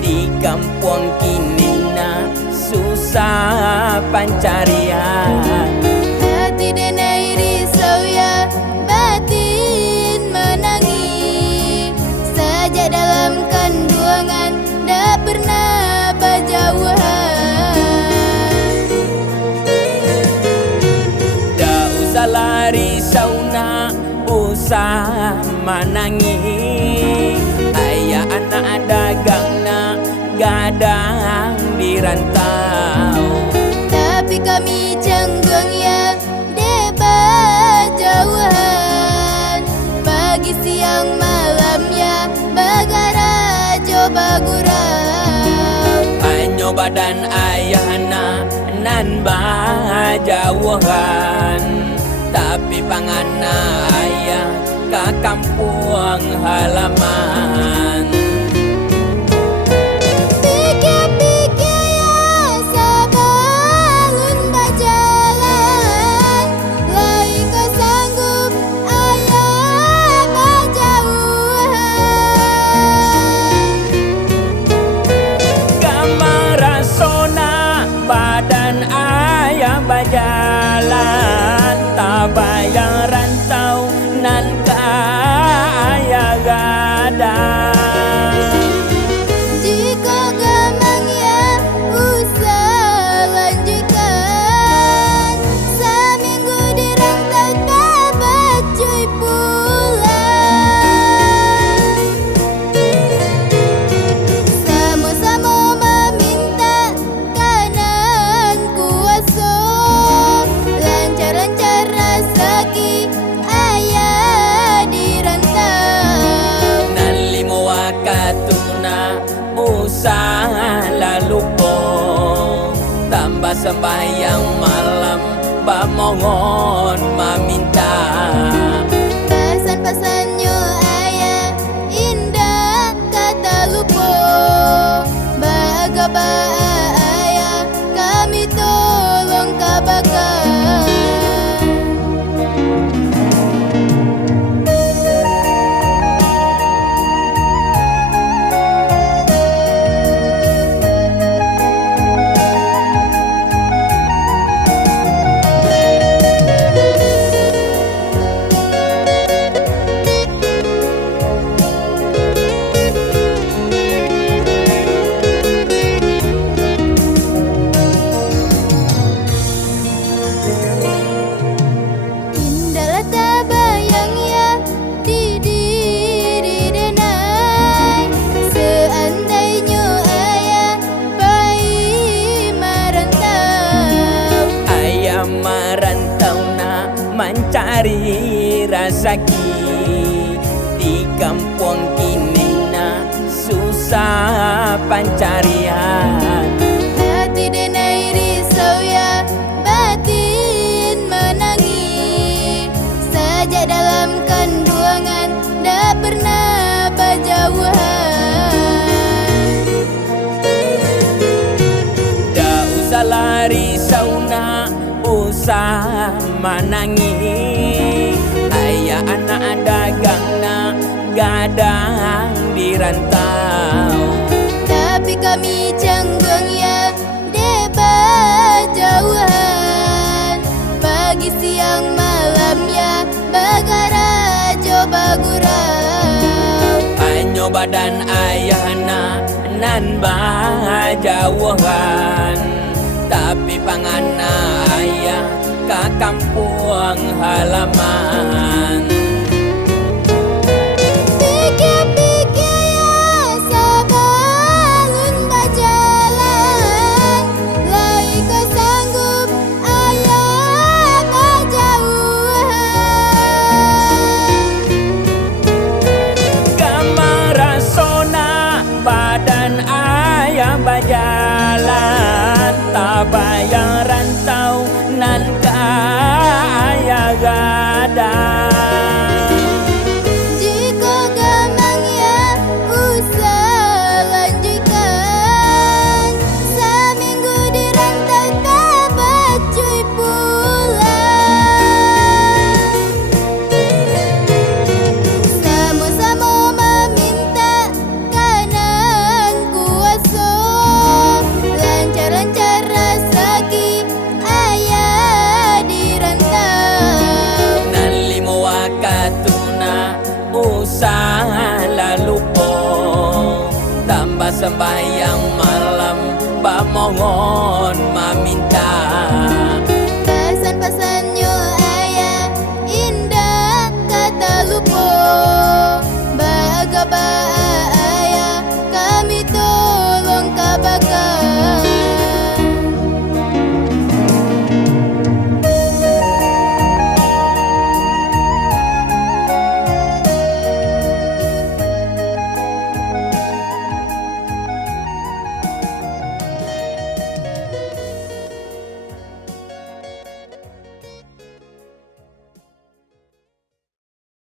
di kampung kini na susah pencarian. Hati denai risau ya, batin menangis. Sejak dalam kandungan dah pernah berjauhan. Dah usah lari sauna, usah menangis. Ayah anak dagang na gadang di rantau. Tapi kami canggung ya, debat jauhan. Pagi siang malam ya, bagara coba gurau. Anyo badan ayah na nan jauhan. Tapi pangana ayah ke kampung halaman. Badan ayah berjalan, tak bayar rantau nan kaya gadang. Jika gamang ya, usah lanjutkan. Seminggu di rantau tak bacuy pulang. Sama-sama meminta kanan kuasa, lancar-lancar rezeki ayah di rantau. Nan limo wakatuna usah lalu pong, tambah sembahyang malam bamongon meminta. Pesan-pesannya ayah indah kata lupa. Baga ayah kami tolong kabakan. Indahlah tabayang ya di diri denai. Seandainya ayah pergi merantau. Ayah merantau na mencari rezeki di kampung kini na susah pencarian. Hati denai risau ya, batin menangis. Sejak dalam kandungan dah pernah berjauhan. Dah usah lari sauna, usah menangis. Ayah anak dagang na gadang di rantau. Tapi kami canggung ya, debat jauhan. Pagi siang malam ya, bagara coba gurau. Anyo badan ayah na nan jauhan. Tapi pangana ayah ke kampung halaman. Pikir-pikir ya, sebelum berjalan. Lai kau sanggup ayah berjauhan. Gambar sona badan ayah berjalan, tak bayar rantau nan kaya gadang. Mbak sembahyang malam, Mbak mohon meminta